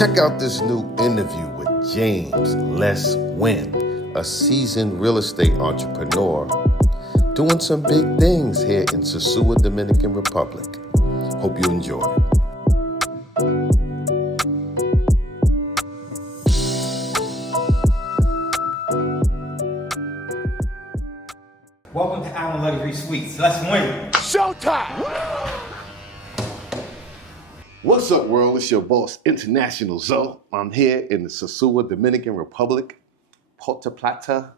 Check out this new interview with James Les Wynn, a seasoned real estate entrepreneur doing some big things here in Sosua, Dominican Republic. Hope you enjoy. Welcome to Allen Luxury Suites. Let's win. Showtime! What's up, world? It's your boss, Internationalzoe. I'm here in the Sosua, Dominican Republic, Puerto Plata.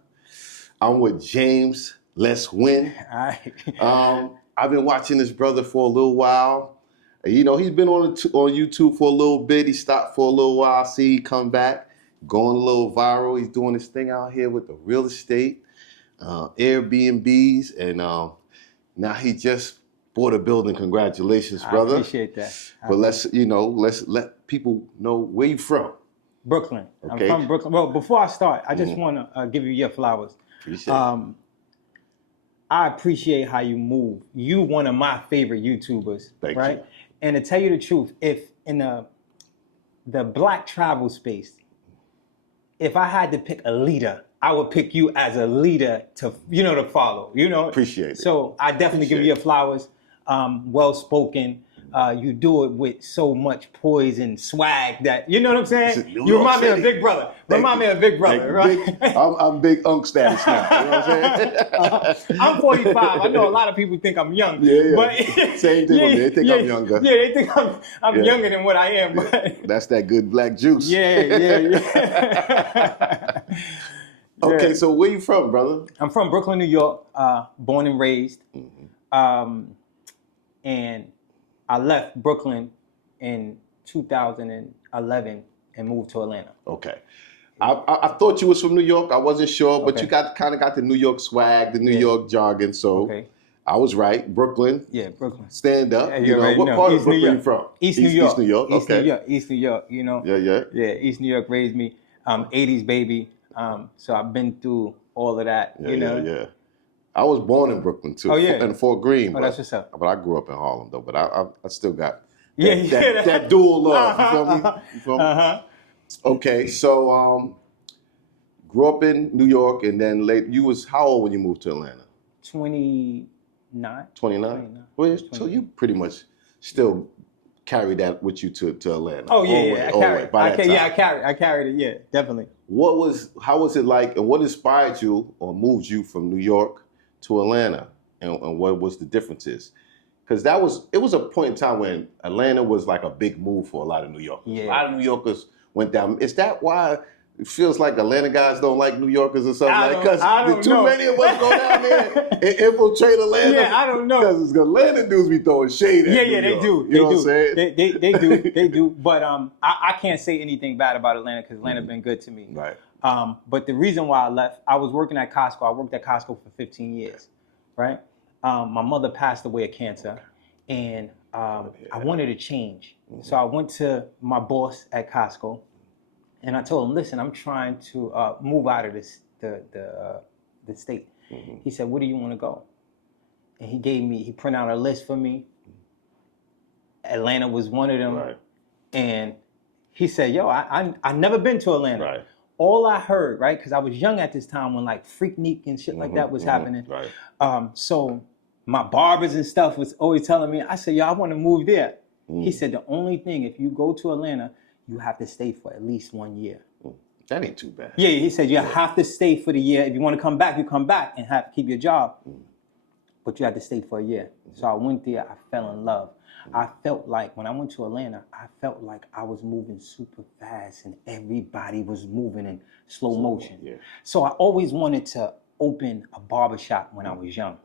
I'm with James Les Wynn. I've been watching this brother for a little while. You know, he's been on YouTube for a little bit. He stopped for a little while. See, he come back, going a little viral. He's doing this thing out here with the real estate, Airbnbs, and now he just bought a building. Congratulations, brother. I appreciate that. But let's let people know where you from. Brooklyn. Okay. I'm from Brooklyn. Well, before I start, I just want to give you your flowers. Appreciate it. I appreciate how you move. You one of my favorite YouTubers, Thank right? you. And to tell you the truth, if in the black travel space, if I had to pick a leader, I would pick you as a leader to follow. Appreciate it. So I definitely give you your flowers. Well spoken. You do it with so much poise and swag that you know what I'm saying. You remind me of Big Brother. Remind me of Big Brother, right? I'm big unk status now. You know what I'm saying? I'm 45. I know a lot of people think I'm young. Yeah. But Same thing with me. They think I'm younger. Yeah, they think I'm younger than what I am. But That's that good black juice. yeah. Okay, so where you from, brother? I'm from Brooklyn, New York, born and raised. And I left Brooklyn in 2011 and moved to Atlanta. Okay. I thought you was from New York. I wasn't sure, but you got the New York swag, the New York jargon. So I was right. Brooklyn. Yeah, Brooklyn. Stand up. Yeah, what part of Brooklyn you from? East New York. East New York. Okay. East New York. You know. Yeah. East New York raised me. 80s baby. So I've been through all of that. Yeah. I was born in Brooklyn too. Oh, yeah. In Fort Greene. That's what's up. But I grew up in Harlem though. But I still got that, that dual love. You feel me? You feel me? Okay, so grew up in New York, and then you was how old when you moved to Atlanta? 29. 29. Well, so you pretty much still carried that with you to Atlanta. Oh yeah, I carried it. Yeah, definitely. How was it like, and what inspired you or moved you from New York to Atlanta, and what was the differences? Because it was a point in time when Atlanta was like a big move for a lot of New Yorkers. Yeah. A lot of New Yorkers went down. Is that why it feels like Atlanta guys don't like New Yorkers or something? Because too many of us go down there and infiltrate Atlanta. Yeah, I don't know. Because Atlanta dudes be throwing shade at New York. They do. You know what I'm saying? They do. But I can't say anything bad about Atlanta because Atlanta been good to me. Right. But the reason why I left, I was working at Costco. I worked at Costco for 15 years, right? My mother passed away of cancer, and I wanted to change. So I went to my boss at Costco, and I told him, listen, I'm trying to move out of the state. He said, where do you want to go? And he printed out a list for me. Atlanta was one of them. Right. And he said, yo, I never been to Atlanta. Right. All I heard, right, because I was young at this time when like Freaknik and shit like that was happening. Right. So my barbers and stuff was always telling me, I said, yo, I want to move there. He said, the only thing, if you go to Atlanta, you have to stay for at least 1 year. That ain't too bad. Yeah, he said, you have to stay for the year. If you want to come back, you come back and have to keep your job. But you have to stay for a year. So I went there, I fell in love. I felt like when I went to Atlanta, I felt like I was moving super fast and everybody was moving in slow motion. Yeah. So I always wanted to open a barbershop when I was young.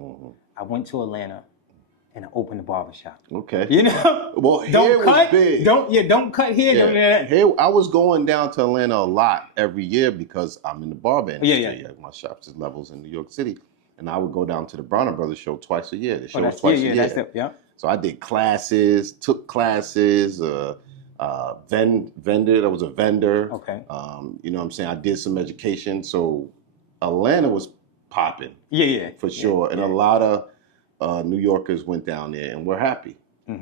I went to Atlanta and I opened a barbershop. Okay. You know? Well, here don't cut. was big. Don't cut here. Yeah. Here, I was going down to Atlanta a lot every year because I'm in the barber industry. Yeah. My shop's at Levels in New York City. And I would go down to the Bronner Brothers show twice a year. The show was twice a year. That's it. Yeah. So I did classes, took classes, vendor. I was a vendor. Okay. You know what I'm saying? I did some education. So Atlanta was popping. Yeah. For sure. And a lot of New Yorkers went down there and were happy,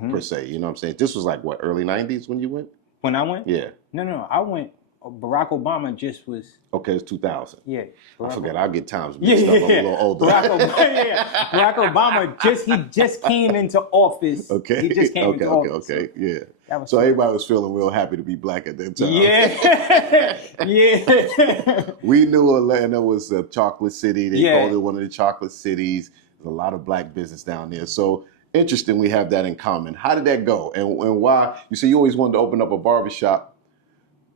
per se. You know what I'm saying? This was like, what, early 90s when you went? When I went? Yeah. No. I went. Barack Obama just was. Okay, it's 2000. Yeah. I forget. I'll get times mixed up. I'm a little older. Barack Obama just came into office. Okay. He just came into office. Okay. Yeah. So everybody was feeling real happy to be black at that time. Yeah. Yeah. We knew Atlanta was a chocolate city. They Yeah. called it one of the chocolate cities. There's a lot of black business down there. So interesting, we have that in common. How did that go? And why? You say you always wanted to open up a barbershop.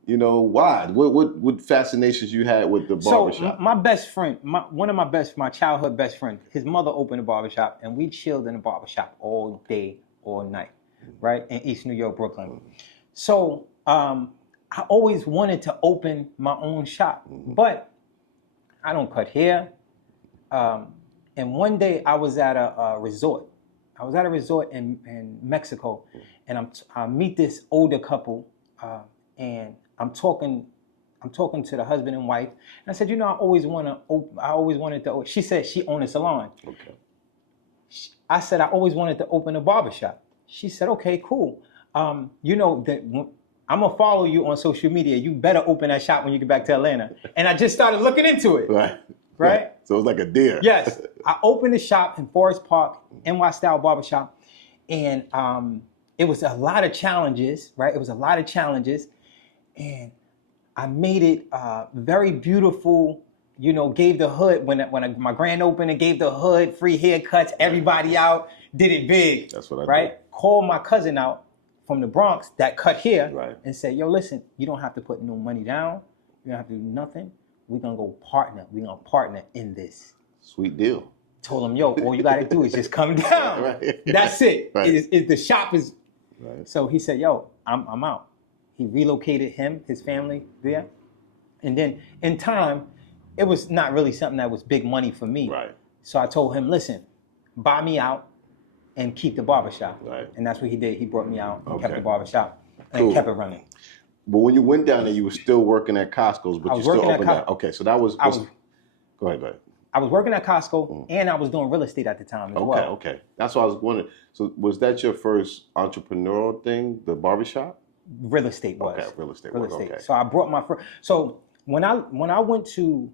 You know, why? What fascinations you had with the barbershop? So my best friend, my childhood best friend, his mother opened a barbershop, and we chilled in the barbershop all day, all night, right? In East New York, Brooklyn. So I always wanted to open my own shop, but I don't cut hair. And one day I was at a resort. I was at a resort in Mexico, and I meet this older couple, and I'm talking to the husband and wife, and I said, I always wanted to. She said she owned a salon. Okay. I said I always wanted to open a barbershop. She said, okay, cool. That I'm gonna follow you on social media. You better open that shop when you get back to Atlanta. And I just started looking into it. Right. So it was like a deer. Yes. I opened the shop in Forest Park, NY Style Barbershop, and it was a lot of challenges. Right. It was a lot of challenges. And I made it very beautiful, gave the hood, when my grand opening, gave the hood, free haircuts, everybody out, did it big. That's what I right? did. Called my cousin out from the Bronx that cut hair and said, yo, listen, you don't have to put no money down. You don't have to do nothing. We're going to go partner. We're going to partner in this. Sweet deal. Told him, yo, all you got to do is just come down. Right. That's it. Right. The shop is. Right. So he said, yo, I'm out. He relocated his family there. And then in time, it was not really something that was big money for me. Right. So I told him, listen, buy me out and keep the barbershop. Right. And that's what he did. He brought me out and kept Okay. the barbershop and kept it running. But when you went down there, you were still working at Costco's, but you still opened that. Okay, so that was. Go ahead. I was working at Costco and I was doing real estate at the time as well. Okay. That's what I was wondering. So was that your first entrepreneurial thing, the barbershop? Real estate was. Okay, real estate. Okay. So I brought my first. So when I went to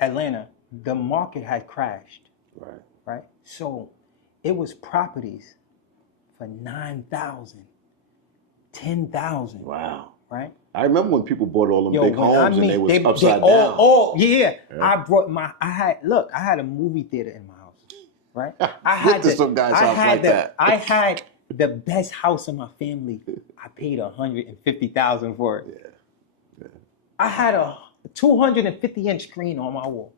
Atlanta, the market had crashed. Right. So it was properties for $9,000, $10,000. Wow. Right. I remember when people bought all them big homes and they was upside down. Yeah. I brought I had a movie theater in my house. Right. I had some guy's house like that. I had the best house in my family. I paid $150,000 for it. Yeah. I had a 250-inch screen on my wall.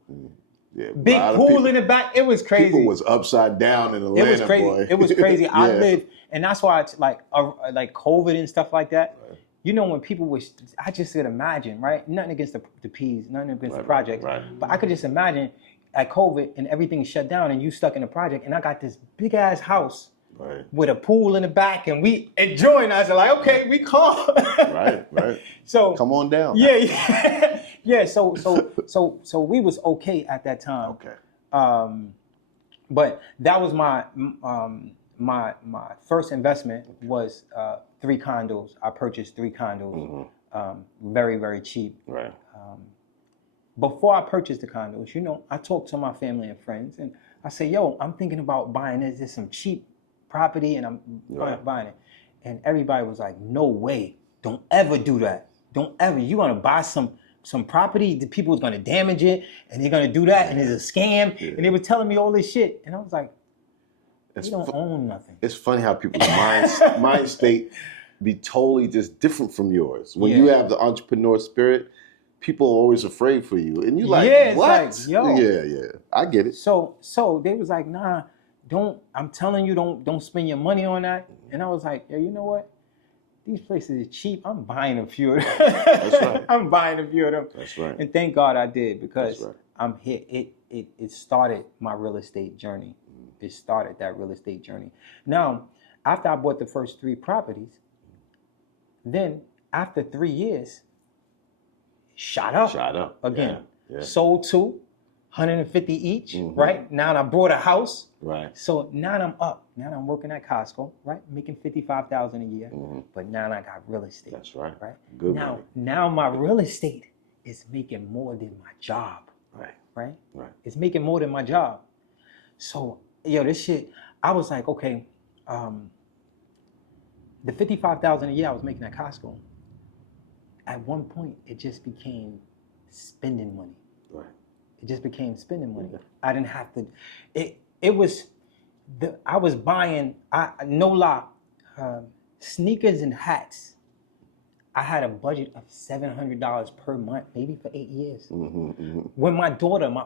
Yeah. Big pool in the back. It was crazy. People was upside down in Atlanta. It was crazy. Boy. It was crazy. I lived, and that's why it's like COVID and stuff like that. Right. When people was, I just could imagine, right? Nothing against the P's, nothing against the projects, but I could just imagine at COVID and everything shut down and you stuck in a project, and I got this big ass house. Right. With a pool in the back, and we enjoying us. Like, okay, we calm. Right. So come on down. Yeah. So we was okay at that time. Okay. But that was my first investment was 3 condos. I purchased 3 condos, very, very cheap. Right. Before I purchased the condos, I talked to my family and friends, and I say, yo, I'm thinking about buying this. There's some cheap property, and I'm buying it. And everybody was like, no way. Don't ever do that. Don't ever. You're going to buy some property, the people is going to damage it, and they're going to do that, and it's a scam. Yeah. And they were telling me all this shit. And I was like, you don't own nothing. It's funny how people's mind state be totally just different from yours. When you have the entrepreneur spirit, people are always afraid for you. And you like, what? Like, yo. Yeah. I get it. So they was like, nah, I'm telling you, don't spend your money on that. And I was like, yeah, you know what? These places are cheap. I'm buying a few of them. That's right. I'm buying a few of them. That's right. And thank God I did, because I'm here. It started my real estate journey. It started that real estate journey. Now, after I bought the first 3 properties, then after 3 years, shot up again. Yeah. Sold 2, 150 each, right? Now I bought a house. Right. So now I'm up. Now I'm working at Costco, right? Making $55,000 a year. But now I got real estate. That's right. Right. Good now, money. now my real estate is making more than my job. Right. Right. Right. It's making more than my job. So this shit, I was like, okay, the $55,000 a year I was making at Costco, at one point it just became spending money. Right. It just became spending money. I didn't have to. It was I was buying. No lie, sneakers and hats. I had a budget of $700 per month, maybe for 8 years. When my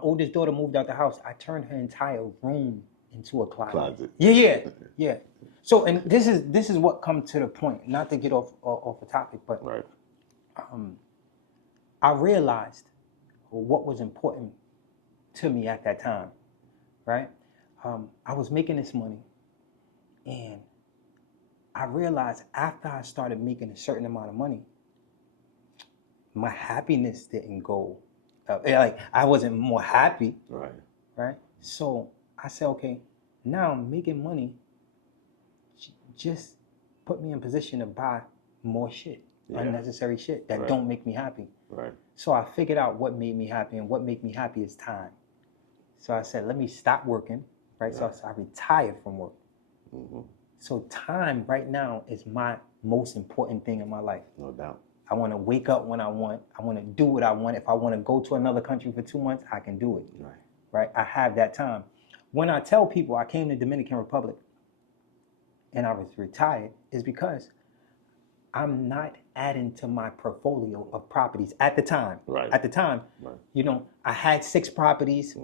oldest daughter, moved out the house, I turned her entire room into a closet. Yeah. So, and this is what come to the point. Not to get off the topic, but right. I realized what was important to me at that time, right? I was making this money, and I realized after I started making a certain amount of money, my happiness didn't go up. Like, I wasn't more happy, right? So I said, okay, now I'm making money. Just put me in position to buy more shit, unnecessary shit that don't make me happy. Right. So I figured out what made me happy, and what made me happy is time. So I said, let me stop working, right? So I retired from work. So time right now is my most important thing in my life. No doubt. I want to wake up when I want. I want to do what I want. If I want to go to another country for 2 months, I can do it. Right? I have that time. When I tell people I came to Dominican Republic and I was retired, is because I'm not adding to my portfolio of properties at the time. Right. At the time, I had 6 properties.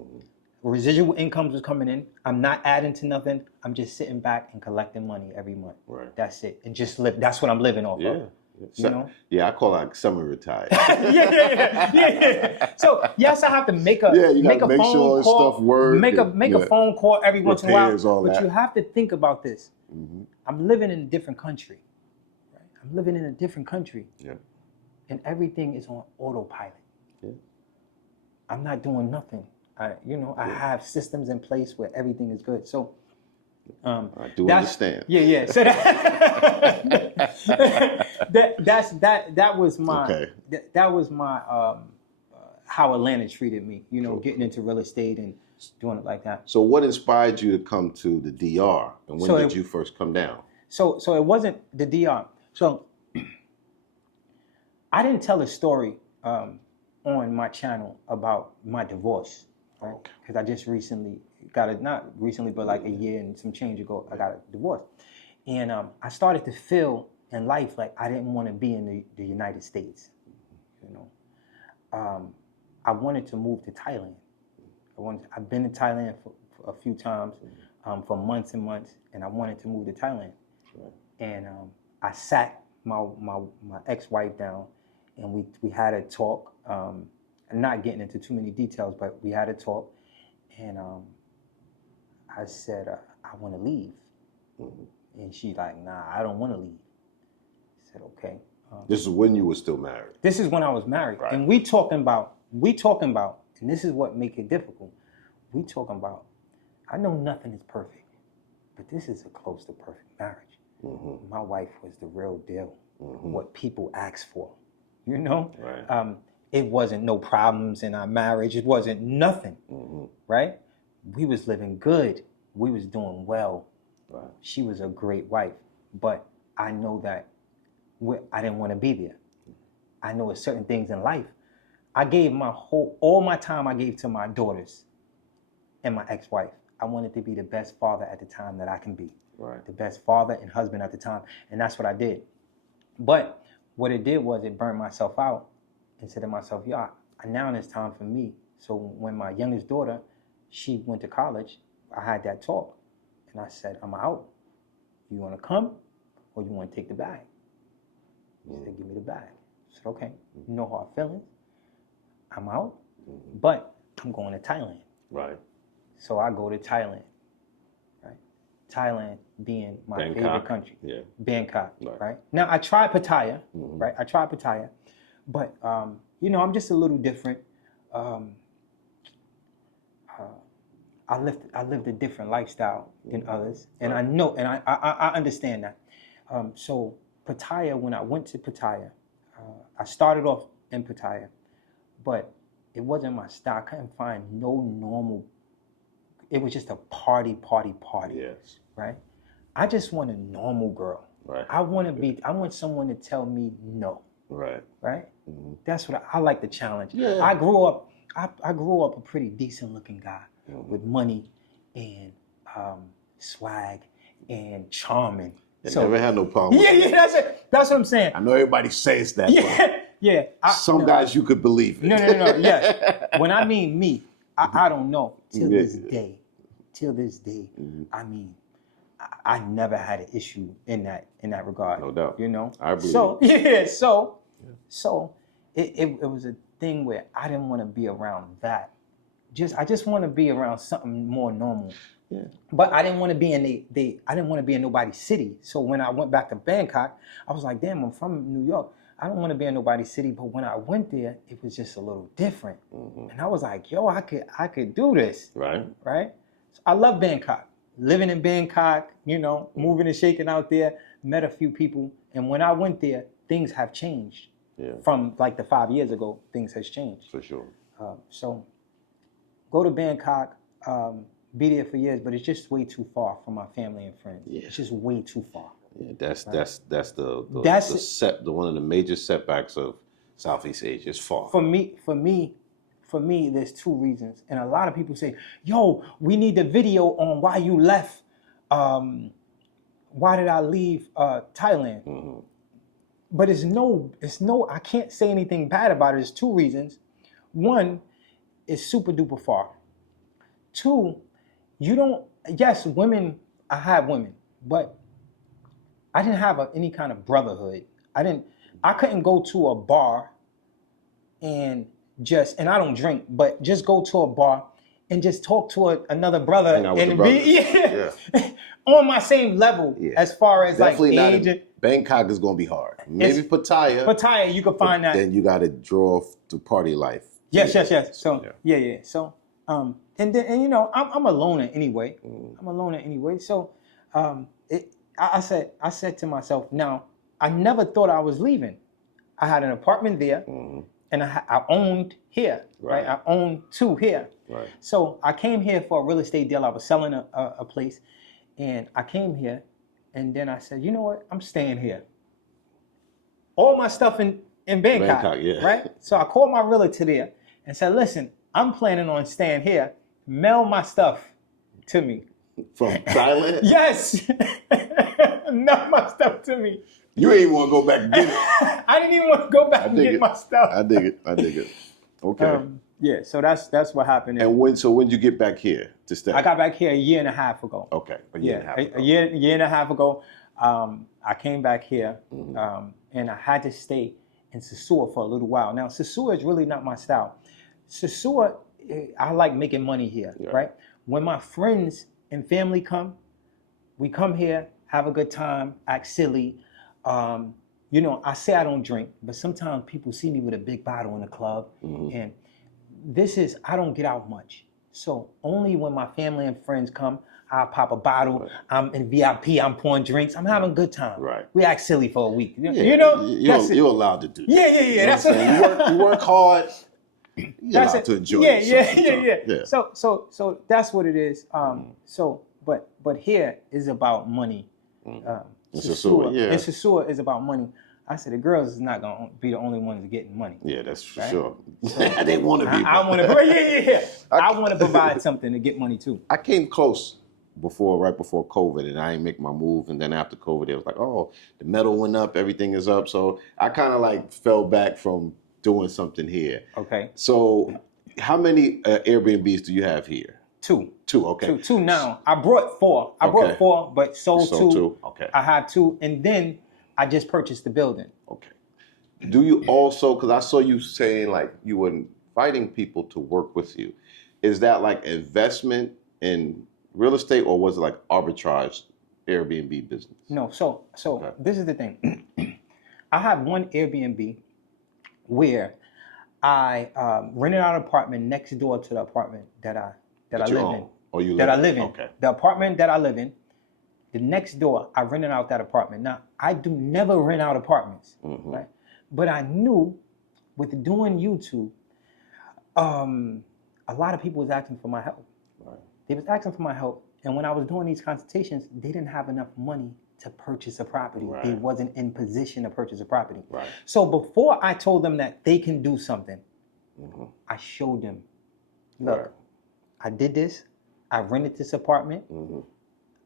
Residual incomes was coming in. I'm not adding to nothing. I'm just sitting back and collecting money every month. Right. That's it. And just live. That's what I'm living off of. You know? Yeah, I call it semi-retired. yeah. So yes, I have to make a make a phone sure call, stuff work. Make a phone call every once in a while. But that. you have to think about this. I'm living in a different country. Right? I'm living in a different country. Yeah. And everything is on autopilot. Yeah. I'm not doing nothing. I have systems in place where everything is good. So I do understand. Yeah. So that was my that was my how Atlanta treated me. Getting into real estate and doing it like that. So what inspired you to come to the DR, and when did you first come down? So it wasn't the DR. So I didn't tell a story on my channel about my divorce. Right? Because I just recently not recently, but like a year and some change ago, I got a divorce. And I started to feel in life like I didn't want to be in the United States. I wanted to move to Thailand. I've been to Thailand for a few times, for months and months, and I wanted to move to Thailand. And I sat my ex-wife down, and we had a talk. I'm not getting into too many details, but we had a talk, and I said, I want to leave. And she's like, nah, I don't want to leave. I said, okay. This is when you were still married. This is when I was married. Right. And we talking about, and this is what make it difficult. We talking about, I know nothing is perfect, but this is a close to perfect marriage. My wife was the real deal, what people ask for, Right. It wasn't no problems in our marriage. It wasn't nothing, right? We was living good. We was doing well. Right. She was a great wife, but I know that I didn't want to be there. I know it's certain things in life. I gave all my time I gave to my daughters and my ex-wife. I wanted to be the best father at the time that I can be. Right. The best father and husband at the time. And that's what I did. But what it did was it burned myself out and said to myself, now it's time for me. So when my youngest daughter, she went to college, I had that talk. And I said, I'm out. You want to come or you want to take the bag? She said, give me the bag. I said, okay, no hard feelings. I'm out, but I'm going to Thailand. Right. So I go to Thailand. Right. Thailand being my favorite country. Yeah. Bangkok. Right. Now I tried Pattaya. Right. I tried Pattaya, but I'm just a little different. I lived a different lifestyle than others, and I know, and I understand that. So Pattaya, when I went to Pattaya, I started off in Pattaya, but it wasn't my style. I couldn't find no normal. It was just a party. Yes. Right. I just want a normal girl. Right. I want someone to tell me no. Right. Right. That's what I like the challenge. Yeah. I grew up a pretty decent looking guy with money and swag and charming. So never had no problem. Yeah, that's it. That's what I'm saying. I know everybody says that. Yeah. Some guys you could believe it. No. Yeah. When I mean me, I don't know till this day. I mean, I never had an issue in that regard. No doubt. You know. I believe. So it was a thing where I didn't want to be around that. I just want to be around something more normal. Yeah. But I didn't want to be I didn't want to be in nobody's city. So when I went back to Bangkok, I was like, damn, I'm from New York. I don't want to be in nobody's city. But when I went there, it was just a little different. And I was like, yo, I could do this. Right. So I love Bangkok. Living in Bangkok, moving and shaking out there, met a few people. And when I went there, things have changed. Yeah. From like the 5 years ago, things has changed. For sure. So go to Bangkok, be there for years, but it's just way too far from my family and friends. Yeah. It's just way too far. Yeah, that's the one of the major setbacks of Southeast Asia. It's far. For me, there's two reasons, and a lot of people say, "Yo, we need the video on why you left. Why did I leave Thailand?" But it's no. I can't say anything bad about it. There's two reasons. One, it's super duper far. Two, yes, women. I have women, but I didn't have any kind of brotherhood. I couldn't go to a bar and I don't drink, but just go to a bar and just talk to another brother and be on my same level as far as definitely like age. Bangkok is going to be hard. Maybe Pattaya. Pattaya, you can find that. Then you got to draw to party life. Yes. So So I'm a loner anyway. So I said to myself, now, I never thought I was leaving. I had an apartment there, and I owned here, right? I owned two here. Right. So I came here for a real estate deal. I was selling a place, and I came here, and then I said, you know what? I'm staying here. All my stuff in Bangkok, right? So I called my realtor there and said, listen, I'm planning on staying here. Mail my stuff to me. From Thailand? Yes. Mail my stuff to me. You ain't even want to go back and get it. I didn't even want to go back and get my stuff. I dig it. Okay. So that's what happened. And when did you get back here to stay? I got back here a year and a half ago. Okay. A year and a half ago. I came back here and I had to stay in Sosua for a little while. Now, Sosua is really not my style. Sosua, I like making money here, right? When my friends and family come, we come here, have a good time, act silly. I say I don't drink, but sometimes people see me with a big bottle in the club. And I don't get out much. So only when my family and friends come, I pop a bottle. Right. I'm in VIP, I'm pouring drinks. I'm having a good time. Right. We act silly for a week. You're allowed to do that. Yeah. That's what you work hard. You're allowed to enjoy it. Yeah. So that's what it is. But here is about money. Sosua is about money. I said the girls is not gonna be the only ones getting money. Yeah, that's for sure. So, they want to be. I want to. I want to provide something to get money too. I came close right before COVID, and I didn't make my move. And then after COVID, it was like, oh, the metal went up, everything is up. So I kind of fell back from doing something here. Okay. So how many Airbnbs do you have here? Two. Okay. Two now. I brought four. But sold two. Okay. I had two, and then I just purchased the building. Okay. Do you also, because I saw you saying you were inviting people to work with you. Is that investment in real estate, or was it arbitrage Airbnb business? No. So This is the thing. I have one Airbnb where I rented out an apartment next door to the apartment that I live in. Oh, you that I live in. Okay. The apartment that I live in, the next door, I rented out that apartment. Now, I do never rent out apartments, right? But I knew with doing YouTube, a lot of people was asking for my help. Right. They was asking for my help. And when I was doing these consultations, they didn't have enough money to purchase a property. Right. They wasn't in position to purchase a property. Right. So before I told them that they can do something, I showed them, look, I did this. I rented this apartment,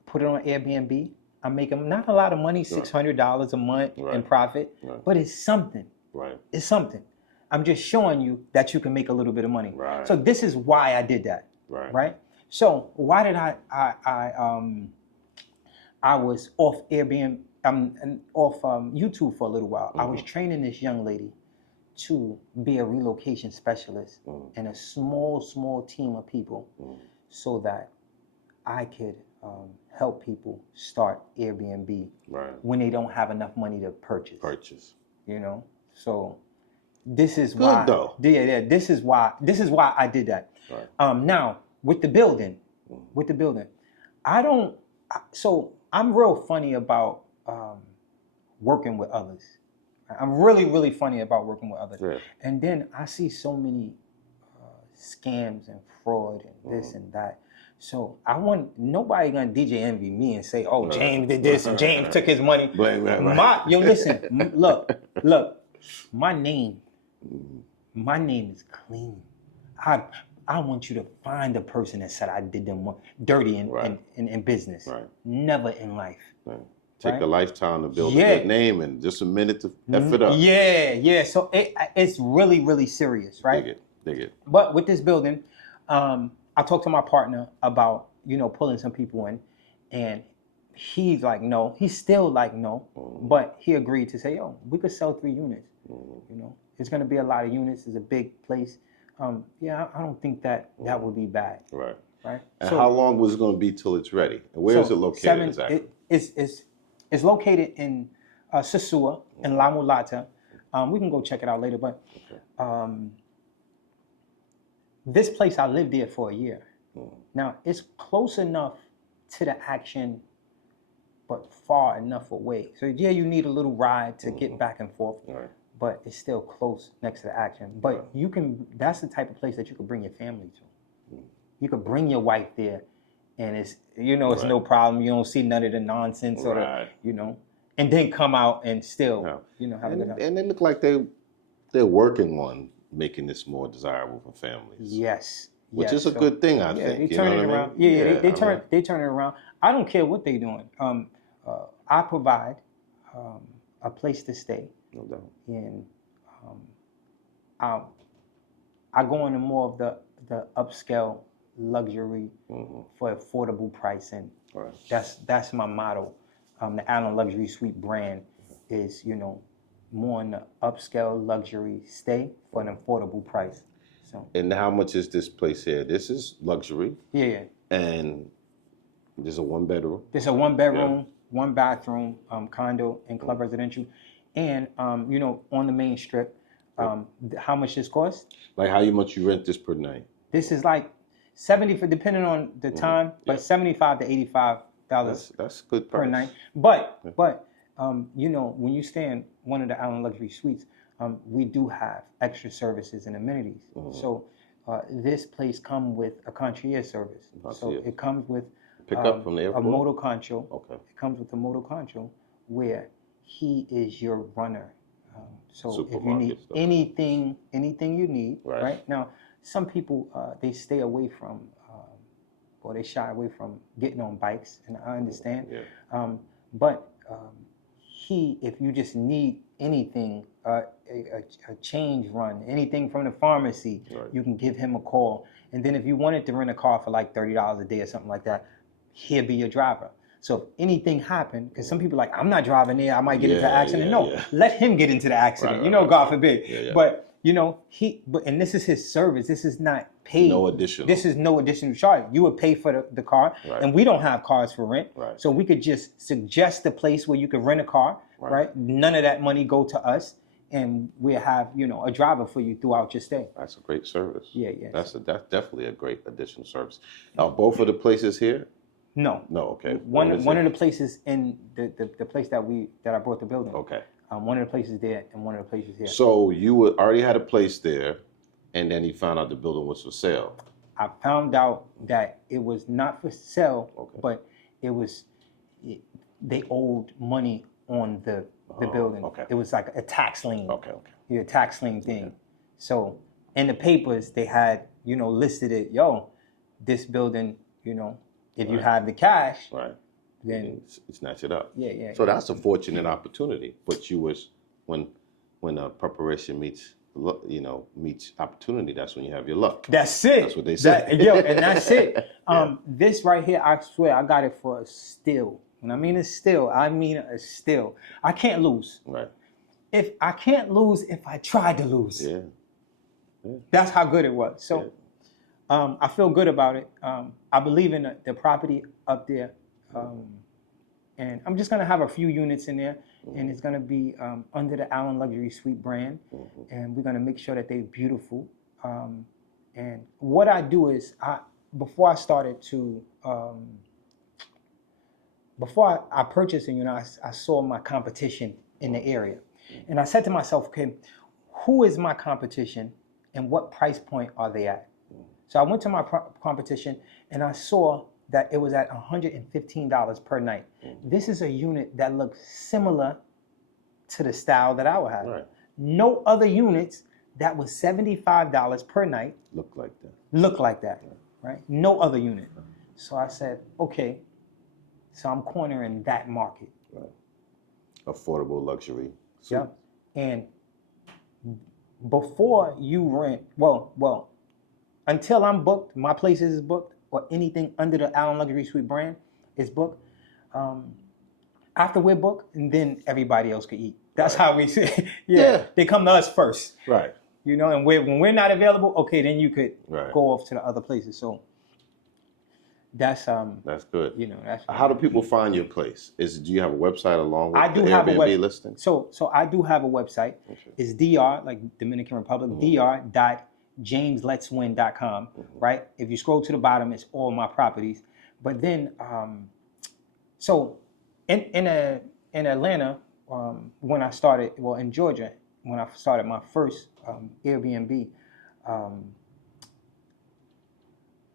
put it on Airbnb. I'm making not a lot of money, $600 a month in profit, but it's something. Right. It's something. I'm just showing you that you can make a little bit of money. Right. So this is why I did that. Right. So why did I was off Airbnb, off YouTube for a little while. I was training this young lady to be a relocation specialist in a small team of people, so that I could help people start Airbnb when they don't have enough money to purchase. You know, so this is why. Yeah, this is why I did that. Right. Now with the building, I'm real funny about working with others. I'm really funny about working with others. Yeah. And then I see so many scams and fraud and this and that. So I want nobody gonna DJ envy me and say, "Oh, James did this and James took his money." Listen, look, my name is clean. I want you to find the person that said I did them dirty in business. Right. Never in life. Right. Take a lifetime to build a good name and just a minute to F it up. Yeah. So it's really serious, right? Dig it. But with this building, I talked to my partner about, pulling some people in, and he's like, no. He's still like, no. But he agreed to say, yo, we could sell 3 units. It's going to be a lot of units. It's a big place. I don't think that would be bad. Right. And so, how long was it going to be till it's ready? And where is it located exactly? It's located in Sosua in La Mulata. We can go check it out later, but this place, I lived there for a year. Now, it's close enough to the action, but far enough away. So you need a little ride to get back and forth. But it's still close next to the action. But that's the type of place that you could bring your family to. You could bring your wife there, and it's no problem. You don't see none of the nonsense or and then come out and still have a good time. And they look like they're working on making this more desirable for families. Yes. Which is a good thing, I think. They turn it around. They turn it around. I don't care what they're doing. I provide a place to stay. No doubt. And I go into more of the upscale luxury for affordable pricing. Right. That's my motto. The Allen Luxury Suite brand is more in the upscale luxury stay for an affordable price. So. And how much is this place here? This is luxury. Yeah. And there's a 1-bedroom. There's a 1-bedroom, 1-bathroom condo and club residential. And, on the main strip, how much this costs? Like how much you rent this per night? This is like $70 depending on the time, but $75 to $85 that's good per night. But when you stay in one of the Allen Luxury Suites, we do have extra services and amenities. So this place comes with a concierge service. It comes with pick up from the airport? A moto concho. Okay. It comes with a moto concho where he is your runner. So if you need anything you need, right? Now, some people, they stay away from, or they shy away from getting on bikes, and I understand. Yeah. But if you just need anything, a change run, anything from the pharmacy, you can give him a call. And then if you wanted to rent a car for like $30 a day or something like that, he'll be your driver. So if anything happened, because some people are like, I'm not driving there, I might get into an accident. Let him get into the accident, God forbid. Yeah. But, and this is his service. This is not paid. No additional. This is no additional charge. You would pay for the car, and we don't have cars for rent. Right. So we could just suggest a place where you could rent a car, right? None of that money go to us, and we'll have, you know, a driver for you throughout your stay. That's a great service. Yeah. That's definitely a great additional service. Now, both of the places here? No. Okay. One of the places in the place that I brought the building. Okay. One of the places there and one of the places here. So you already had a place there, and then you found out the building was for sale. I found out that it was not for sale, but they owed money on the building. Okay. It was like a tax lien. Okay. Yeah, tax lien thing. Okay. So in the papers they had, you know, listed it, this building, you know, if you have the cash, then you snatch it up. Yeah. So that's a fortunate opportunity. But you was when preparation meets opportunity, that's when you have your luck. That's it. That's what they say. And that's it. This right here, I swear, I got it for a steal. When I mean a steal, I mean a steal. I can't lose. Right. If I can't lose, if I tried to lose. Yeah. That's how good it was. So, I feel good about it. I believe in the property up there, and I'm just gonna have a few units in there. And it's gonna be under the Allen Luxury Suite brand, and we're gonna make sure that they're beautiful. And what I do is, before I purchased it, you know, I saw my competition in the area, and I said to myself, okay, who is my competition, and what price point are they at? So I went to my competition, and I saw that it was at $115 per night. This is a unit that looks similar to the style that I would have. Right. No other units that was $75 per night look like that. Right? No other unit. So I said, okay, so I'm cornering that market. Right. Affordable luxury. Yeah. And before you rent, well, until I'm booked, my place is booked, or anything under the Allen Luxury Suite brand is booked. After we're booked, and then everybody else could eat. That's how we see it. Yeah. They come to us first. Right. You know, and when we're not available, okay, then you could go off to the other places. So that's good. You know, that's how do people find your place? Do you have a website along with the have Airbnb listing? So I do have a website. Okay. It's DR, like Dominican Republic, dr.jamesletswin.com, right? If you scroll to the bottom, it's all my properties. But then, so in Atlanta, when I started, in Georgia, when I started my first Airbnb,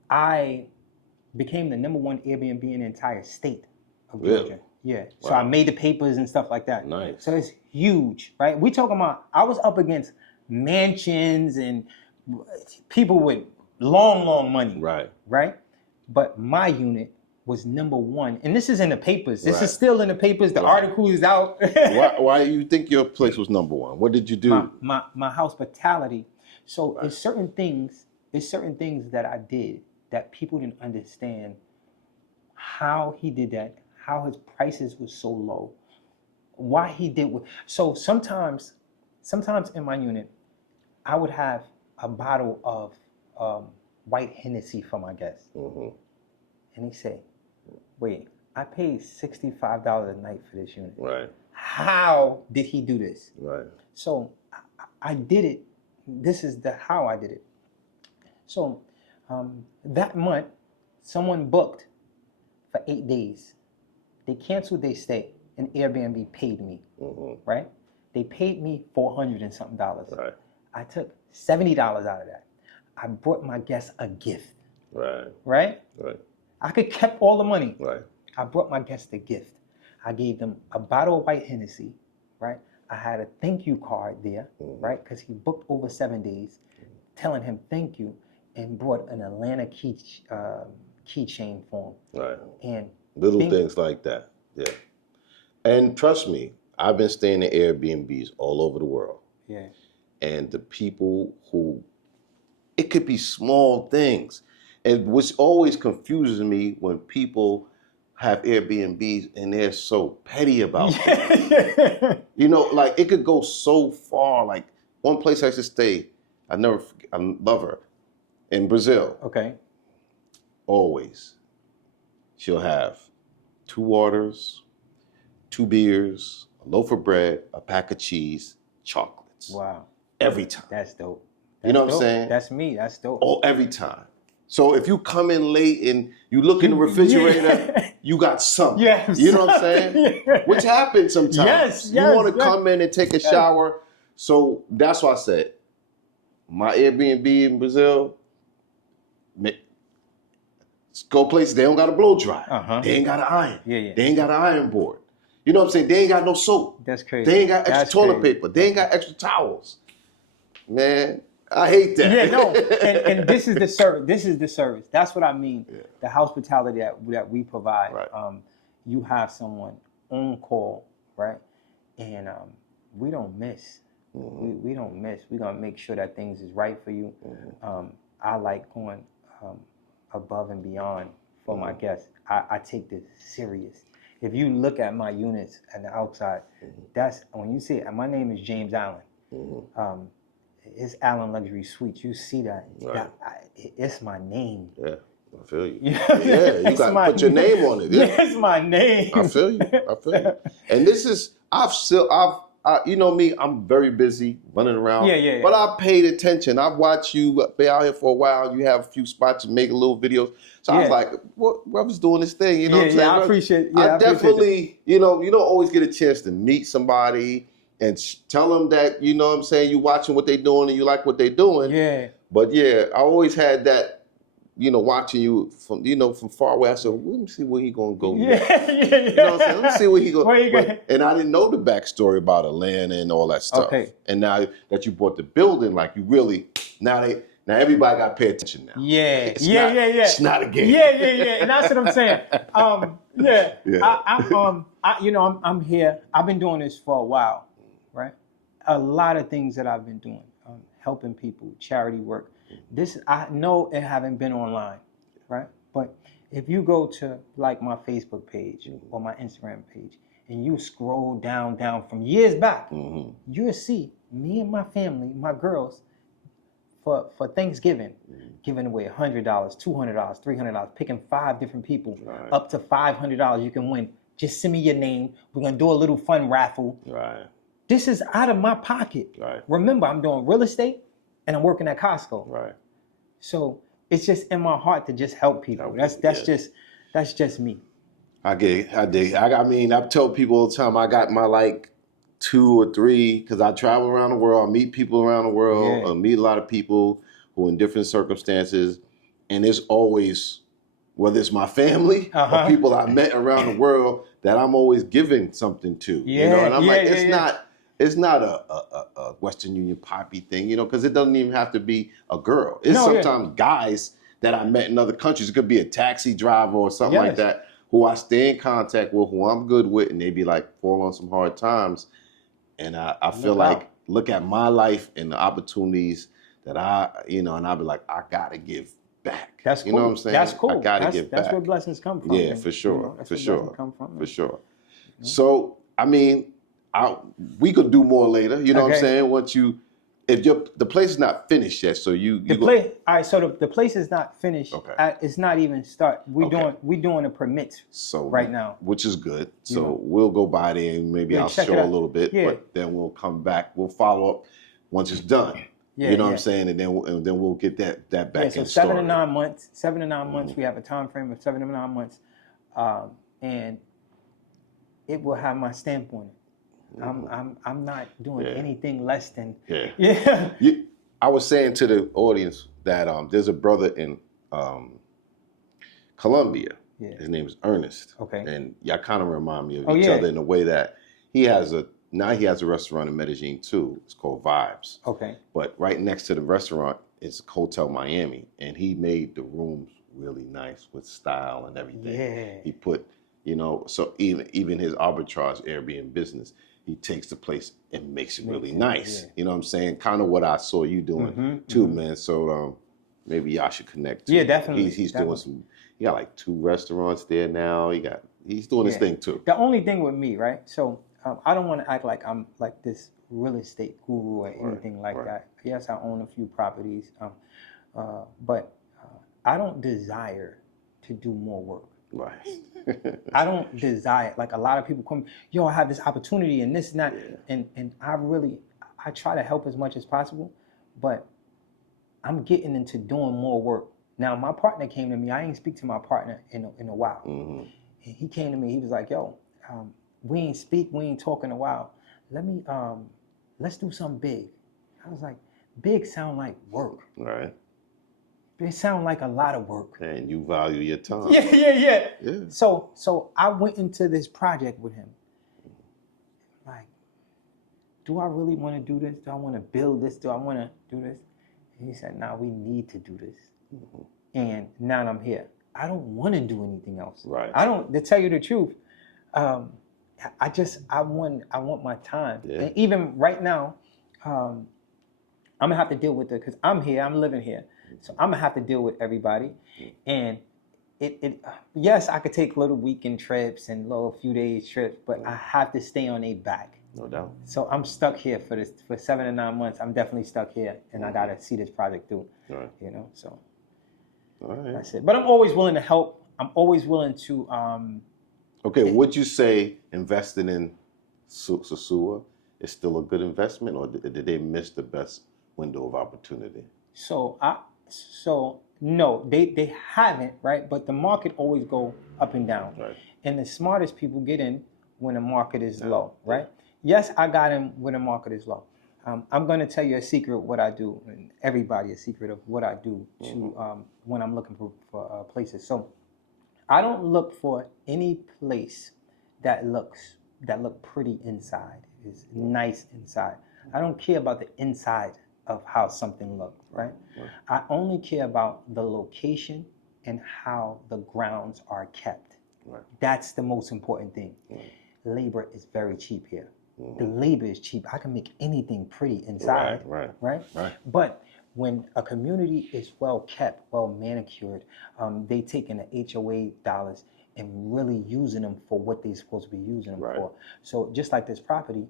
I became the #1 Airbnb in the entire state of Georgia. Really? Yeah. Wow. So I made the papers and stuff like that. Nice. So it's huge, right? We talking about, I was up against mansions and people with long money. Right. Right? But my unit was #1. And this is in the papers. This is still in the papers. The article is out. Why do you think your place was #1? What did you do? My hospitality. So it's certain things that I did that people didn't understand how he did that, how his prices were so low, why he did what. So sometimes in my unit, I would have a bottle of white Hennessy for my guests. And he say, wait, I paid $65 a night for this unit. Right. How did he do this? Right. So I did it. This is how I did it. So that month, someone booked for 8 days. They canceled their stay, and Airbnb paid me. Right? They paid me $400 and something. Right. I took $70 out of that. I brought my guests a gift. Right. Right? Right. I could kept all the money. Right. I brought my guests a gift. I gave them a bottle of white Hennessy. Right? I had a thank you card there. Right? Because he booked over 7 days, telling him thank you, and brought an Atlanta keychain for him. Right. And little things like that. Yeah. And trust me, I've been staying in Airbnbs all over the world. Yeah. And the people who, it could be small things. And which always confuses me when people have Airbnbs and they're so petty about things. You know, like it could go so far. Like one place I used to stay, I love her, in Brazil. Okay. Always. She'll have 2 waters, 2 beers, a loaf of bread, a pack of cheese, chocolate. clients. Wow. Every time. That's dope. You know what I'm saying? That's me. That's dope. Oh, every time. So if you come in late and you look in the refrigerator, you got something. Yeah, you know what I'm saying? Which happens sometimes. Yes, you want to come in and take a shower. So that's why I said, my Airbnb in Brazil, go places, they don't got a blow dryer. They ain't got an iron. They ain't got an iron board. You know what I'm saying? They ain't got no soap. That's crazy. They ain't got extra toilet paper. They ain't got extra towels. Man, I hate that. Yeah, no, and this is the service. This is the service. That's what I mean. Yeah. The hospitality that we provide. Right. You have someone on call, right? And we don't miss. We don't miss. We're gonna make sure that things is right for you. I like going above and beyond for my guests. I take this serious. If you look at my units at the outside, that's when you see it. My name is James Allen. It's Allen Luxury Suites. You see that? Right. It's my name. Yeah, I feel you. Yeah, you got to put your name on it. Yeah, it's my name. I feel you. And this is, you know me, I'm very busy running around. Yeah. But I paid attention. I've watched you be out here for a while. You have a few spots, you make little videos. So I was like, brother's doing this thing. You know what I'm saying? I appreciate it. I definitely, you don't always get a chance to meet somebody and tell them that, you know what I'm saying, you watching what they doing and you like what they doing. Yeah. But yeah, I always had that, watching you from far away. I said, let me see where he gonna go. Yeah. You know what I'm saying? Let me see where he going. And I didn't know the backstory about Atlanta and all that stuff. Okay. And now that you bought the building, like you really, now everybody got to pay attention now. Yeah. It's not a game. Yeah. And that's what I'm saying. I'm here. I've been doing this for a while, right? A lot of things that I've been doing, helping people, charity work. This, I know it haven't been online, right? But if you go to like my Facebook page or my Instagram page and you scroll down from years back, you'll see me and my family, my girls, for Thanksgiving, giving away $100, $200, $300, picking 5 different people, up to $500 you can win. Just send me your name. We're gonna do a little fun raffle. Right. This is out of my pocket. Right. Remember, I'm doing real estate and I'm working at Costco. Right. So it's just in my heart to just help people. That's just me. I get it. I dig it. I tell people all the time, I got my 2 or 3, because I travel around the world, I meet people around the world, I meet a lot of people who are in different circumstances, and it's always, whether it's my family or people I met around the world, that I'm always giving something to. And I'm it's not a Western Union poppy thing, because it doesn't even have to be a girl. It's sometimes guys that I met in other countries. It could be a taxi driver or something like that, who I stay in contact with, who I'm good with, and they be fall on some hard times. And I feel look at my life and the opportunities that and I'll be like, I gotta give back. That's cool. You know what I'm saying? That's cool. I gotta give back. That's where blessings come from. Yeah, for sure. For sure. For sure. So, we could do more later. You know what I'm saying? If the place is not finished yet, so all right. So the place is not finished. Okay. It's not even start. We doing the permits right now, which is good. So we'll go by there and maybe I'll show a little bit, but then we'll come back. We'll follow up once it's done. You know what I'm saying, and then we'll get that back. So in 7 to 9 months. 7 to 9 months. We have a time frame of 7 to 9 months, and it will have my stamp on it. I'm not doing anything less than I was saying to the audience that there's a brother in Colombia. His name is Ernest. Okay. And y'all kind of remind me of each other in a way that he has a restaurant in Medellin too. It's called Vibes. Okay. But right next to the restaurant is Hotel Miami, and he made the rooms really nice with style and everything. Yeah. He put, so even his arbitrage Airbnb business, he takes the place and makes it really nice. Yeah. You know what I'm saying? Kind of what I saw you doing too, man. So maybe y'all should connect too. Yeah, definitely. He's doing he got 2 restaurants there now. He's doing his thing too. The only thing with me, right? So I don't want to act like I'm like this real estate guru or anything like that. Yes, I own a few properties, but I don't desire to do more work. Right. I don't desire, like a lot of people come, I have this opportunity and this and that, and I I try to help as much as possible, but I'm getting into doing more work. Now, my partner came to me. I ain't speak to my partner in a while. Mm-hmm. And he came to me. He was like, yo, we ain't talk in a while. Let's do something big. I was like, big sound like work. Right. It sound like a lot of work. And you value your time. Yeah. Yeah. So I went into this project with him. Like, do I really want to do this? Do I want to build this? Do I want to do this? And he said, nah, we need to do this. Mm-hmm. And now I'm here. I don't want to do anything else. Right. To tell you the truth, I want my time. Yeah. And even right now, I'm gonna have to deal with it because I'm here, I'm living here. So I'm gonna have to deal with everybody. And yes, I could take little weekend trips and little few days trips, but I have to stay on a back. No doubt. So I'm stuck here for 7 to 9 months. I'm definitely stuck here, and I gotta see this project through. Right. You know, so all right. That's it. But I'm always willing to help. I'm always willing to. Okay, would you say investing in Sosua is still a good investment, or did they miss the best window of opportunity? So no, they haven't, right? But the market always go up and down, right? And the smartest people get in when the market is low, right? Yes, I got in when the market is low. I'm going to tell you a secret of what I do, and everybody a secret of what I do to when I'm looking for places. So I don't look for any place that look pretty inside, is nice inside. I don't care about the inside of how something looks, right? I only care about the location and how the grounds are kept. Right. That's the most important thing. Labor is very cheap here. The labor is cheap. I can make anything pretty inside, right? But when a community is well kept, well manicured, they taking the HOA dollars and really using them for what they're supposed to be using them for. So just like this property,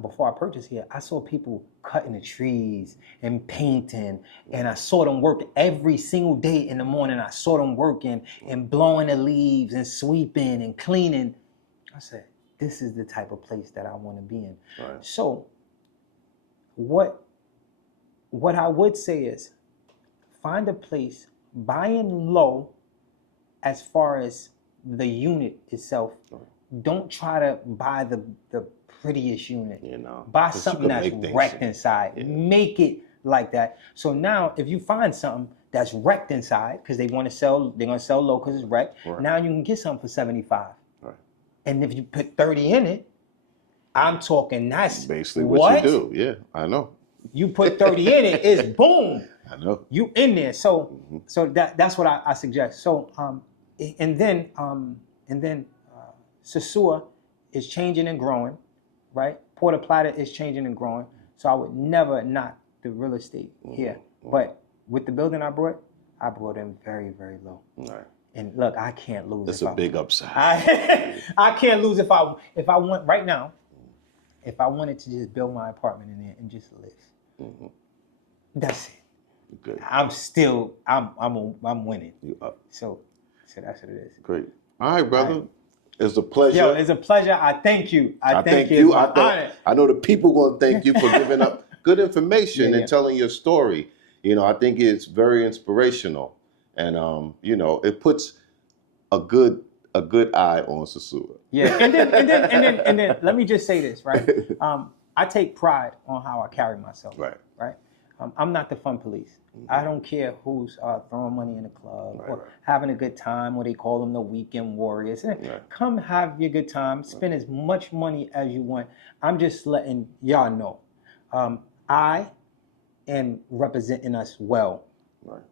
before I purchased here, I saw people cutting the trees and painting, and I saw them work every single day in the morning. I saw them working and blowing the leaves and sweeping and cleaning. I said, this is the type of place that I want to be in. Right. So what I would say is find a place, buy in low as far as the unit itself. Don't try to buy the prettiest unit. Buy something that's wrecked inside. Yeah. Make it like that. So now if you find something that's wrecked inside, because they're gonna sell low because it's wrecked, now you can get something for 75. And if you put 30 in it, I'm talking that's basically what you do. Yeah, I know. You put 30 in it, it's boom. I know. You in there. So that's what I suggest. So and then Sosua is changing and growing, right? Puerto Plata is changing and growing. So I would never knock the real estate here. But with the building I brought in very, very low. Right. And look, I can't lose. That's a big upside. I can't lose if I want right now. If I wanted to just build my apartment in there and just live, that's it. Good. I'm winning. You up? So that's what it is. Great. All right, brother. All right. It's a pleasure. Yo, it's a pleasure. I thank you. I thank you. I know the people going to thank you for giving up good information and telling your story. I think it's very inspirational. And it puts a good eye on Sosua. Yeah, and then let me just say this, right? I take pride on how I carry myself. Right. I'm not the fun police. I don't care who's throwing money in the club or having a good time, or they call them the weekend warriors. Come have your good time. Spend as much money as you want. I'm just letting y'all know. I am representing us well. Right.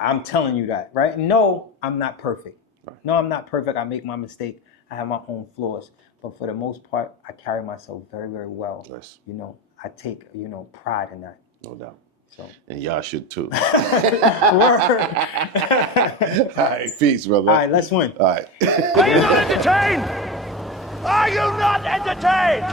I'm telling you that, right? No, I'm not perfect. Right. No, I'm not perfect. I make my mistake. I have my own flaws. But for the most part, I carry myself very, very well. Yes. I take, pride in that. No doubt. So. And y'all should too. All right, peace, brother. All right, let's win. All right. Are you not entertained? Are you not entertained?